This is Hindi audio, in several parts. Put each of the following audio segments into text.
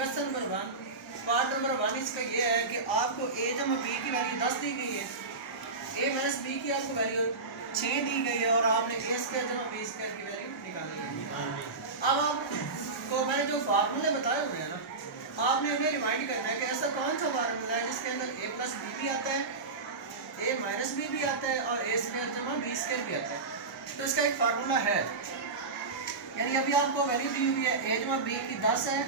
क्वेश्चन नंबर 1 पार्ट नंबर 1 इसका ये है कि आपको a जमा b की वैल्यू 10 दी गई है, a माइनस b की आपको वैल्यू 6 दी गई है और आपने a स्क्वायर जमा b स्क्वायर की वैल्यू निकालनी है। अब आपको मैंने जो फार्मूले बताए हुए हैं ना, आपने उन्हें रिमाइंड करना है कि ऐसा कौन सा फार्मूला है जिसके अंदर a प्लस b भी आता है, a माइनस b भी आता है और a स्क्वायर जमा b स्क्वायर भी आता है। तो इसका एक फार्मूला है, यानी अभी आपको वैल्यू दी हुई है a जमा b की 10 है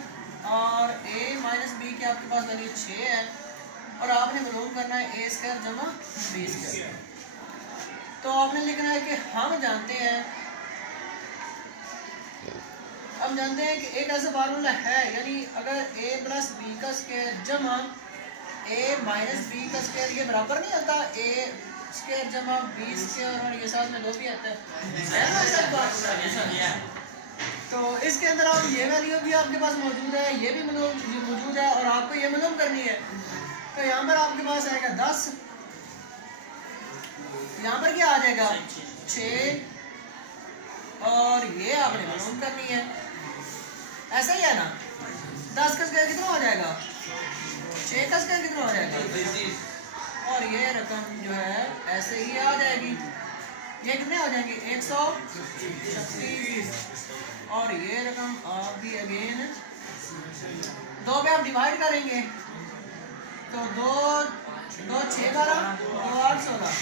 और a माइनस b की आपके पास वैल्यू 6 है और आपने मालूम करना है a स्क्वायर जमा b स्क्वायर। तो आपने लिखना है कि हम जानते हैं कि एक ऐसा फार्मूला है, यानी अगर a प्लस b का स्क्वायर जमा a माइनस b का स्क्वायर ये बराबर नहीं होता a स्क्वायर जमा b स्क्वायर और ये साथ में 2 भी आता है ना ऐसा फार्मूला। तो इसके अंदर आप ये वैल्यू भी आपके पास मौजूद है, ये भी मौजूद है और आपको ये मालूम करनी है। तो यहाँ पर आपके पास आएगा 10, यहाँ पर क्या आ जाएगा 6 और ये आपने मालूम करनी है, ऐसा ही है ना। 10 का स्क्वायर कितना हो जाएगा, 6 का स्क्वायर कितना हो जाएगा और ये रकम जो है ऐसे ही आ जाएगी। ये कितने हो जाएंगे 136 और ये रकम आप भी अगेन 2 पे आप डिवाइड करेंगे तो 2 2 6 12 2 8 16,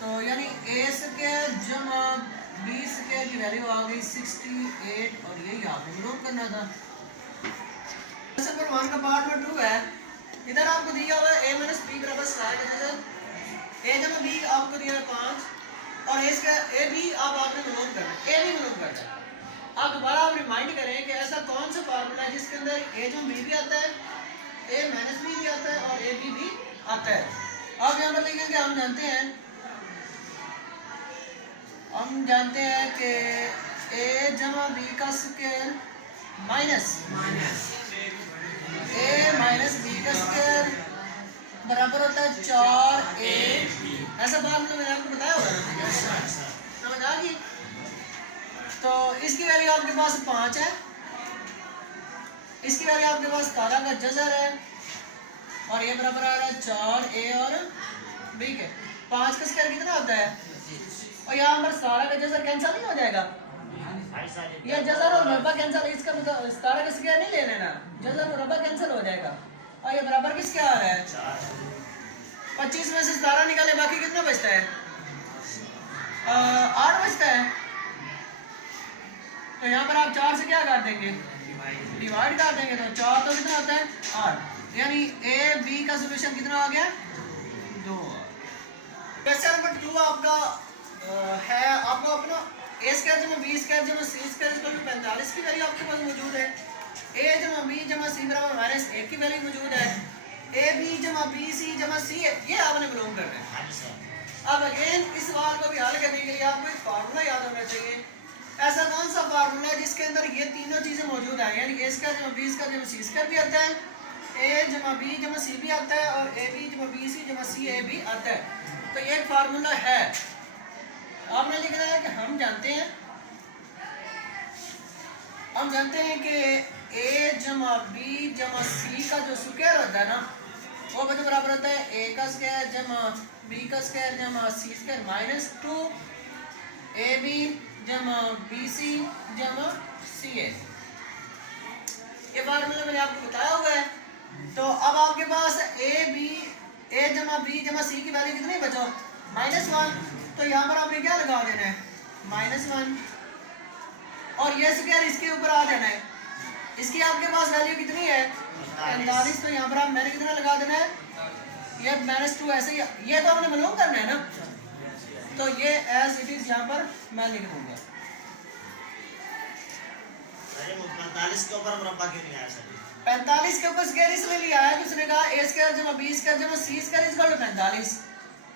तो यानी a स्क्वायर जमा b स्क्वायर की वैल्यू आ गई 68 और यही आपको मालूम करना था। नंबर 1 का पार्ट नंबर 2 है, इधर आपको दिया हुआ है a माइनस b बराबर 60, a जमा b आपको दिया है 5 और a भी आपने मालूम करना है, a भी मालूम करना है। अब दोबारा आप रिमाइंड करें कि ऐसा कौन सा फार्मूला है जिसके अंदर a जमा b भी आता है, a माइनस b भी आता है और a भी आता है। अब यहाँ पर लिखेंगे हम जानते हैं कि a जमा b का square minus a minus b का स्क्वायर बराबर होता है 4a। ऐसा फार्मूला मैंने आपको बताया होगा ना, समझ आ गई। तो इसकी वैल्यू आपके पास 5 है, इसकी वैल्यू आपके पास 17 का जज़र है और ये बराबर आ रहा है 4a और b के। 5 का स्क्वायर कितना होता है और यहाँ पर 17 का जज़र कैंसिल नहीं हो जाएगा, ये जज़र और मुरब्बा कैंसिल, इसका मतलब 17 का स्क्वायर नहीं ले लेना, जज़र और मुरब्बा कैंसिल हो जाएगा और ये बराबर किसके आ रहा है 25 में से 17 निकाले बाकी कितना बचता है 8 बचता है। तो यहाँ पर आप 4 से क्या कर देंगे डिवाइड कर देंगे तो 4 तो कितना आता है 8, यानी a b का सॉल्यूशन कितना आ गया 2। क्वेश्चन नंबर 2 आपका है, आपको अपना a स्क्वायर जमा b स्क्वायर जमा c स्क्वायर इक्वल टू 45 की वैल्यू आपके पास मौजूद है, a जमा b जमा c बराबर माइनस 1 की वैल्यू मौजूद है, a b जमा b c जमा c ये आपने मालूम करना है। अब अगेन इस सवाल को भी हल करने के लिए आपको एक फार्मूला याद होना चाहिए। ऐसा कौन सा फार्मूला है जिसके अंदर ये तीनों चीजें मौजूद हैं, यानी a स्क्वायर जमा b स्क्वायर जमा c स्क्वायर भी आता है, a जमा b जमा c भी आता है और a b जमा b c जमा c a भी आता है। तो ये एक फार्मूला है, आपने लिखना है कि हम जानते हैं कि a जमा b जमा c का जो स्क्वायर होता है ना वो बराबर होता है a का स्क्वायर जमा b का स्क्वायर जमा c स्क्वायर माइनस 2 ab जमा bc जमा ca। ये फार्मूला मैंने आपको बताया हुआ है। तो अब आपके पास a जमा b जमा c की वैल्यू कितनी बचा -1, तो यहाँ पर आपने क्या लगा देना है -1 और ये स्क्वायर इसके ऊपर आ जाना है, इसकी आपके पास वैल्यू कितनी है 45, तो यहाँ पर आप मैंने कितना लगा देना है ये -2, ऐसे ही ये तो आपने मालूम करना है ना, तो ये एज इट इज यहाँ पर मैं लिख दूंगा। 45 के ऊपर मुरब्बा क्यों नहीं आया सर? 45 के ऊपर स्क्वायर इसलिए लिया है कि उसने कहा a स्क्वायर जमा b स्क्वायर जमा c स्क्वायर इक्वल टू 45।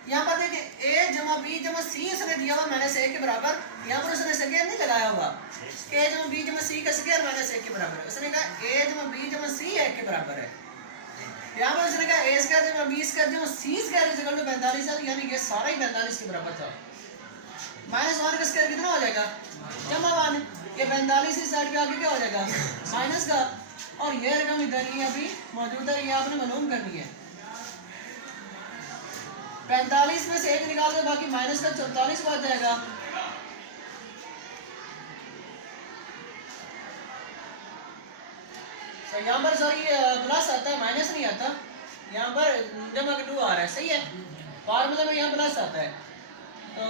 यहाँ पर देखिए a जमा b जमा c उसने दिया हुआ -1 के बराबर, यहाँ पर उसने स्क्वायर नहीं लगाया हुआ कि a जमा b जमा c का स्क्वायर -1 के बराबर है, उसने कहा a जमा b जमा c 1 के बराबर है। यहाँ पर उसने कहा a स्क्वायर जमा b स्क्वायर जमा c स्क्वायर इक्वल टू 45 है, यानी ये सारा ही 45 के बराबर था। -1 का स्क्वायर कितना हो जाएगा जमा 1, ये 45 इस साइड पे आके क्या हो जाएगा माइनस का, और ये रकम इधर ही अभी मौजूद है, ये आपने मालूम करनी है। 45 में से 1 निकाल दे, बाकी माइनस का 44 बच जाएगा। तो यहाँ पर सॉरी प्लस आता है, माइनस नहीं आता। यहाँ पर जमा का 2 आ रहा है, सही है। फार्मूला में यहाँ प्लस आता है, तो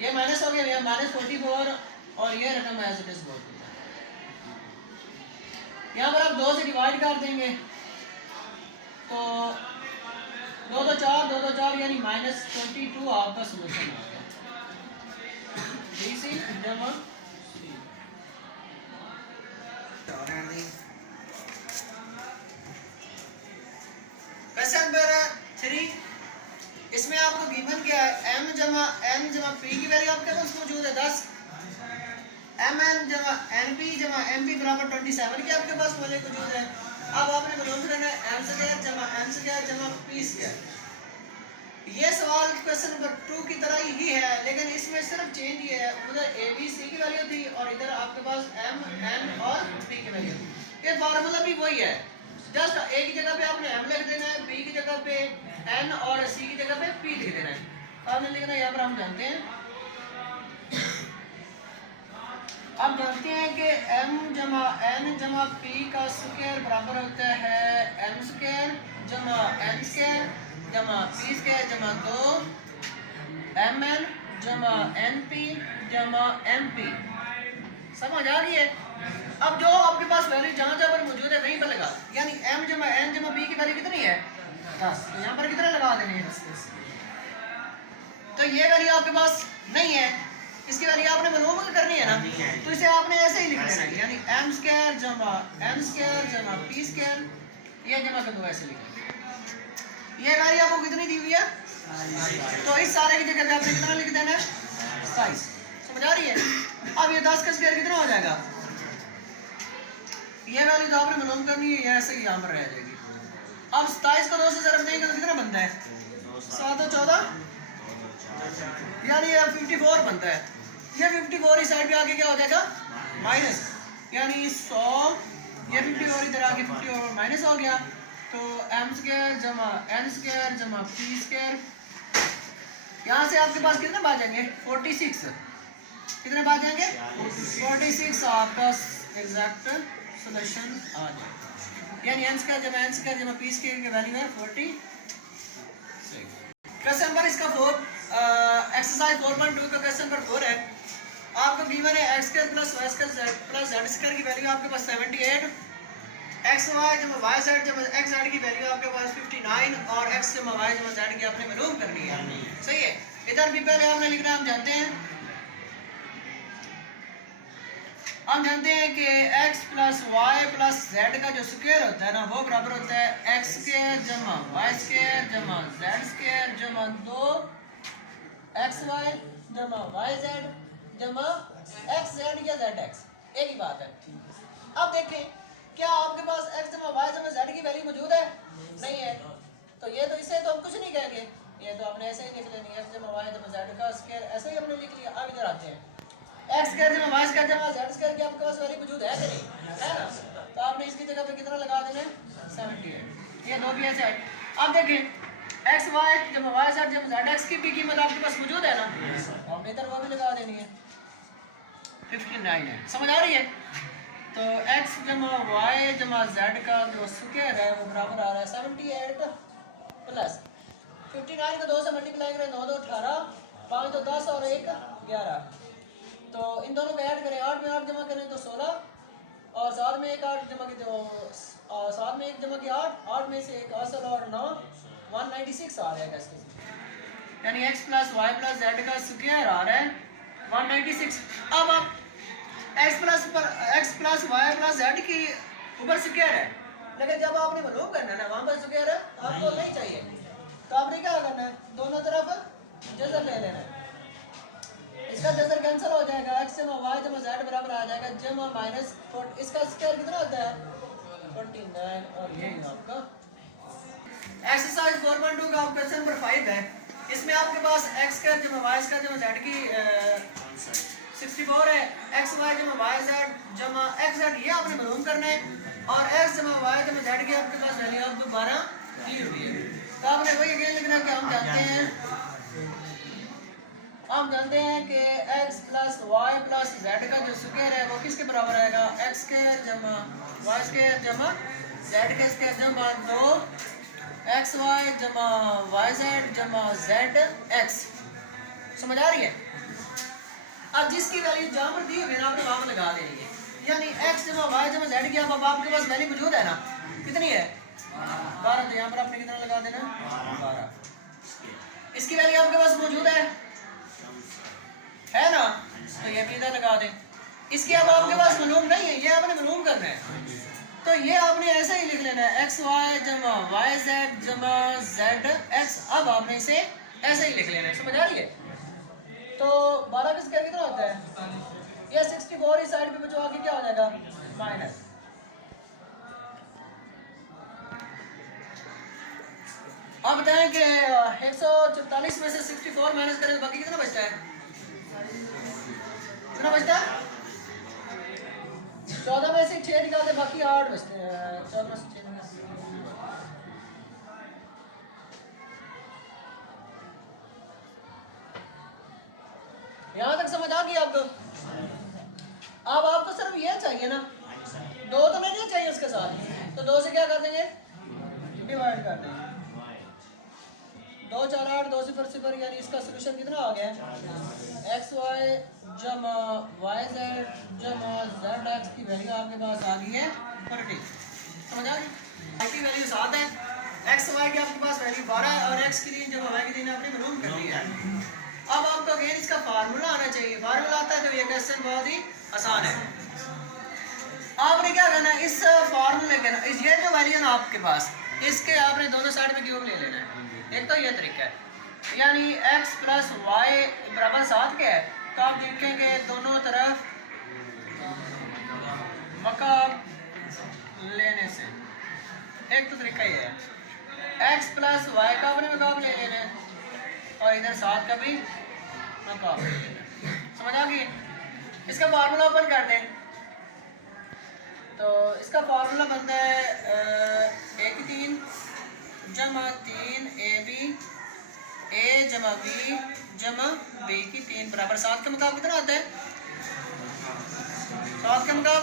ये माइनस हो गया, यहाँ -44 और ये रकम एज इट इज बोल दिया। यहाँ पर आप 2 से डिवाइड कर देंगे तो 2 तो 4, 2 तो 4 यानी -22 आपका सोल्यूशन आ गया। BC जमा क्वेश्चन नंबर 3, इसमें आपको गिवन क्या है, m जमा n जमा p की वैल्यू आपके पास मौजूद है 10, mn जमा np जमा mp बराबर 27 की आपके पास वैल्यू मौजूद है। अब आपने मालूम करना है m स्क्वायर जमा n स्क्वायर जमा p स्क्वायर। ये सवाल क्वेश्चन नंबर 2 की तरह ही है, लेकिन इसमें सिर्फ चेंज ये है, उधर a b c की वैल्यू थी और इधर आपके पास m n और p की वैल्यू। ये फार्मूला भी वही है, जस्ट a की जगह पे आपने m लिख देना है, b की जगह पे n और c की जगह पे p लिख देना है। आपने लिखना यहाँ पर हम जानते हैं, अब जानते हैं कि m जमा n जमा p का स्क्वायर बराबर होता है m स्क्वायर जमा n स्क्वायर जमा p स्क्वायर जमा 2 mn जमा np जमा mp। समझ आ गई है? अब जो आपके पास वैल्यू जहाँ जहाँ पर मौजूद है वहीं पर लगा, यानी m जमा n जमा p की वैल्यू कितनी है 10, तो यहाँ पर कितना लगा देनी है 10। तो ये वैल्यू आपके पास नहीं है, इसकी वैल्यू आपने मालूम करनी है ना, तो इसे आपने ऐसे ही लिख देना है, यानी m स्क्वायर जमा n स्क्वायर जमा p स्क्वायर, ये जमा कर दो ऐसे लिख। ये वैल्यू आपको कितनी दी हुई है, तो इस सारे की जगह पे आपने कितना लिख देना है 27। समझ आ रही है? अब ये 10 का स्क्वायर कितना हो जाएगा, ये वैल्यू तो आपने मालूम करनी है, ऐसे ही यहाँ पर रह जाएगी। अब 27 को 2 से ज़रब देंगे तो कितना बनता है 7 और 14, यानी ये 54 बनता है। ये 54 इस साइड पे आके क्या हो जाएगा माइनस, यानी 100, ये 54 इधर आके 54 माइनस हो गया, तो m स्क्वायर जमा n स्क्वायर जमा p स्क्वायर, यहाँ से आपके पास कितने बात जाएंगे 46, कितने बात जाएंगे 46 आपका एग्जैक्ट सॉल्यूशन आ जाएगा, यानी n स्क्वायर जमा p स्क्वायर की वैल्यू है 46। क्वेश्चन नंबर इसका 4 एक्सरसाइज 4.2 का क्वेश्चन नंबर 4 है। आपको गिवन है x square plus y square plus z square की वैल्यू आपके पास 78, xy जमा yz जमा xz की वैल्यू आपके पास 59 और x जमा y जमा z की आपने मालूम करनी है। सही है, इधर भी पहले आपने लिखना, हम जानते हैं कि x plus y plus z का जो स्क्वायर होता है ना, वो बराबर होता है x स्क्वायर जमा y स्क्वायर जमा z स्क्वायर जमा 2 xy जमा yz जमा xz या zx, एक ही बात है। अब देखें क्या आपके पास x जमा y जमा z की वैल्यू मौजूद है, नहीं है, तो ये तो इसे तो हम कुछ नहीं कहेंगे, ये तो आपने ऐसे ही लिख लेनी है, x जमा y जमा z का स्क्वायर ऐसे ही हमने लिख लिया। अब इधर आते हैं, x स्क्वायर जमा y स्क्वायर जमा z स्क्वायर की आपके पास वैल्यू मौजूद है कि नहीं है ना, तो आपने इसकी जगह पे कितना लगा देना है 78, ये दो भी ऐसे है। अब देखें x y जमा y z जमा z x की भी कीमत आपके पास मौजूद है ना, हमने इधर वो भी लगा देनी है 59 है। समझ आ रही है? तो x जमा y जमा z का जो स्क्वायर है वो बराबर आ रहा है 78 प्लस 59 को 2 से मल्टीप्लाई करें 9 2 18, 5 2 10 और 1 11, तो इन दोनों को ऐड करें 8 में 8 जमा करें तो 16 और 7 में 1 8 जमा की तो 7 में 1 जमा की 8, 8 में से 1 असल और 9 196 आ रहा है इसके, यानी x plus y plus z का स्क्वायर आ रहा है 196। अब आप x plus y plus z की ऊपर स्क्वायर है, लेकिन जब आपने मालूम करना है ना वहाँ पर स्क्वायर है आपको नहीं चाहिए, तो आपने क्या करना है दोनों तरफ जज़र ले लेना है, इसका जज़र कैंसिल हो जाएगा, x जमा y जमा z बराबर आ जाएगा जमा माइनस, इसका स्क्वायर कितना होता है 49 और ये आपका एक्सरसाइज 4.2 का क्वेश्चन नंबर 5 है। इसमें आपके पास x स्क्वायर जमा y स्क्वायर जमा z की 64 है, xy जमा yz जमा xz ये आपने मालूम करना है, और x जमा y जमा z की आपके पास वैल्यू अब 12 दी हुई है। तो आपने वही अगेन लिखना कि हम जानते हैं कि x plus y plus z का जो स्क्वायर है वो किसके बराबर आएगा, x स्क्वायर जमा y स्क्वायर जमा z का स्क्वायर जमा 2xy जमा yz जमा zx। समझ आ रही है? अब जिसकी वैल्यू जहाँ पर दी हुई है ना आपने वहाँ पर लगा देनी है, यानी x जमा y जमा z की अब आपके पास वैल्यू मौजूद है ना, कितनी है 12, तो यहाँ पर आपने कितना लगा देना 12। इसकी वैल्यू आपके पास मौजूद है ना, तो ये भी इधर लगा दें। इसकी अब आपके पास मालूम नहीं है, ये आपने मालूम करना है, तो ये आपने ऐसे ही लिख लेना है xy जमा yz जमा zx। अब आपने इसे ऐसे ही लिख लेना है। समझ आ रही है? तो 12 का स्क्वायर कितना होता है, ये 64 इस साइड पे बचवा के क्या हो जाएगा माइनस। अब बताएं कि 144 में से 64 माइनस करें तो बाकी कितना बचता है, कितना बचता है 14 में से 6 निकालते बाकी 8 बचते हैं। 14 में से 6 यहाँ तक समझ आ गई आपको? अब आपको सिर्फ ये चाहिए ना, 2 तो नहीं चाहिए उसके साथ, तो 2 से क्या कर देंगे डिवाइड कर देंगे। 2 4 8 2 0 0, यानी इसका सोल्यूशन कितना आ गया xy जमा yz जमा zx की वैल्यू आपके पास आ गई है 40। समझ आ गई? y की वैल्यू 7 है, xy की आपके पास वैल्यू 12 है और x की 3 जमा y की 3 आपने मालूम कर लिया है। अब आपको अगेन इसका फार्मूला आना चाहिए। फार्मूला आता है तो ये क्वेश्चन बहुत ही आसान है। आपने क्या करना है, इस फार्मूले के ना ये जो वैल्यू है ना आपके पास, इसके आपने दोनों साइड में क्यूब ले लेना है। एक तो ये तरीका है, यानी x प्लस वाई बराबर 7 के है, तो आप देखेंगे दोनों तरफ मकाब लेने से एक तो तरीका ये है, x प्लस वाई का अपने मकाब ले लेना है और इधर 7 का भी मकाब ले लेना है। समझ आ गई? इसका फार्मूला ओपन कर दें तो इसका फार्मूला बनता है a की 3 जमा 3 ab a जमा b जमा b की 3 बराबर 7 का मुकाब कितना आता है, 7 का मुकाब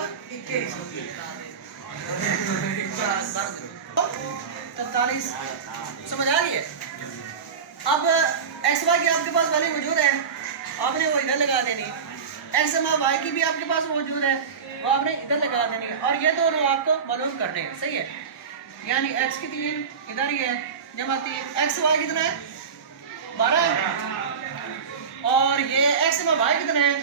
43। समझ आ रही है? अब एक्स वाई की आपके पास वैल्यू मौजूद है, आपने वो इधर लगा देनी। एक्स जमा वाई की भी आपके पास मौजूद है, वो आपने इधर लगा देनी और ये दोनों आपको मालूम करने हैं। सही है? यानी x की 3 इधर ही है जमा 3, एक्स वाई कितना है 12 है और ये x जमा वाई कितना है,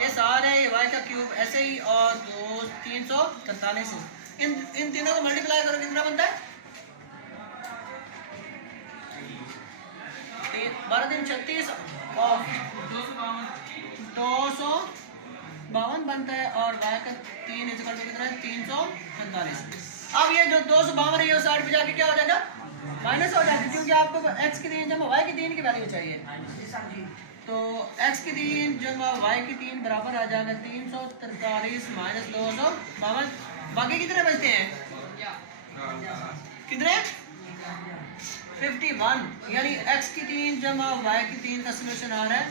ये 7 है, ये y का क्यूब ऐसे ही और 2 343 है। इन तीनों को मल्टीप्लाई करो कितना बनता है 12 3 36 और 252 बनता है और y का 3 इक्वल टू कितना है 345। अब ये जो 252 है ये साइड पे जाके क्या हो जाएगा माइनस हो जाएगा, क्योंकि आपको x की 3 जमा y की 3 की वैल्यू चाहिए। तो x की 3 जमा y की 3 बराबर आ जाएगा 343 माइनस 252। बाकी कितने बचते हैं, कितने 51, यानी x की 3 जमा y की 3 का सोल्यूशन आ रहा है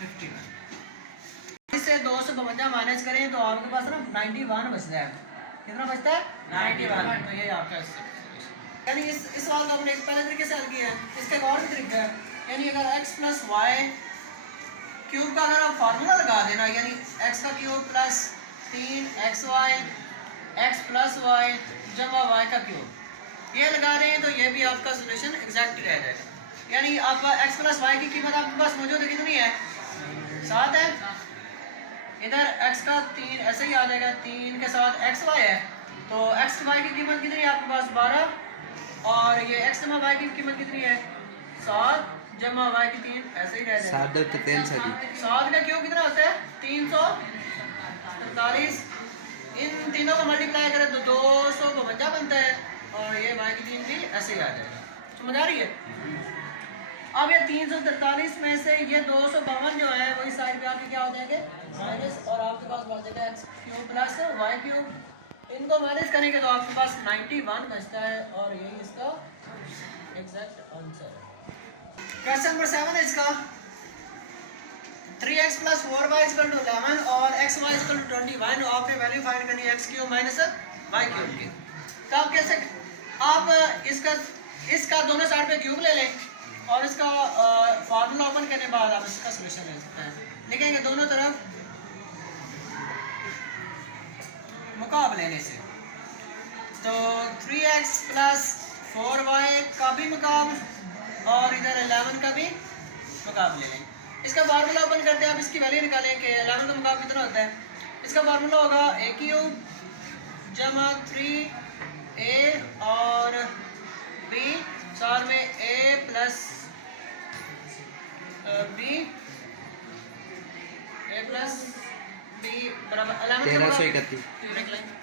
51। इससे 252 माइनस करें तो आपके पास ना 91 बचता है। कितना बचता है 91। तो ये आपका यानी इस सवाल को हमने पहले तरीके से हल किया है। इसका एक और भी तरीका है, यानी अगर x प्लस वाई क्यूब का अगर आप फार्मूला लगा देना, यानी x का cube plus 3xy x plus y जमा y का क्यूब, ये लगा रहे हैं तो ये भी आपका सोल्यूशन एग्जैक्ट रह जाएगा। यानी आपका x प्लस वाई की कीमत आपके पास मौजूद है, कितनी है 7 है, इधर x का 3 ऐसे ही आ जाएगा, 3 के साथ xy है तो x y की कीमत कितनी है आपके पास 12 और ये x जमा y की कीमत कितनी है 7 जमा y की 3 ऐसे ही रह जाएगा 7 का क्यूब कितना होता है 343। इन तीनों को मल्टीप्लाई करें तो 252 बनता है और ये y की 3 भी ऐसे ही आ जाएगा। समझ आ रही है? अब ये 343 में से ये 252 जो है वही साइड पे आके क्या हो जाएंगे माइनस और आपके पास बच जाएगा x cube plus y cube इनको माइनस करेंगे तो आपके पास 91 बचता है और यही इसका एग्जैक्ट आंसर है। क्वेश्चन नंबर 7 है इसका 3x + 4y = 11 और xy = 21 आपने वैल्यू फाइंड करनी है x³ - y³ की। तो आप कैसे आप इसका दोनों साइड पे क्यूब ले लें और इसका फार्मूला ओपन करने के बाद आप इसका सॉल्यूशन ले सकते हैं। लिखेंगे दोनों तरफ मुकाब लेने से, तो 3x + 4y का भी मुकाब और इधर 11 का भी मुकाब ले लें। इसका फार्मूला ओपन करते हैं, आप इसकी वैल्यू निकालें कि 11 का मुकाब कितना होता है। इसका फार्मूला होगा a³ = 3a और b साथ में a + b a + b = 11 1331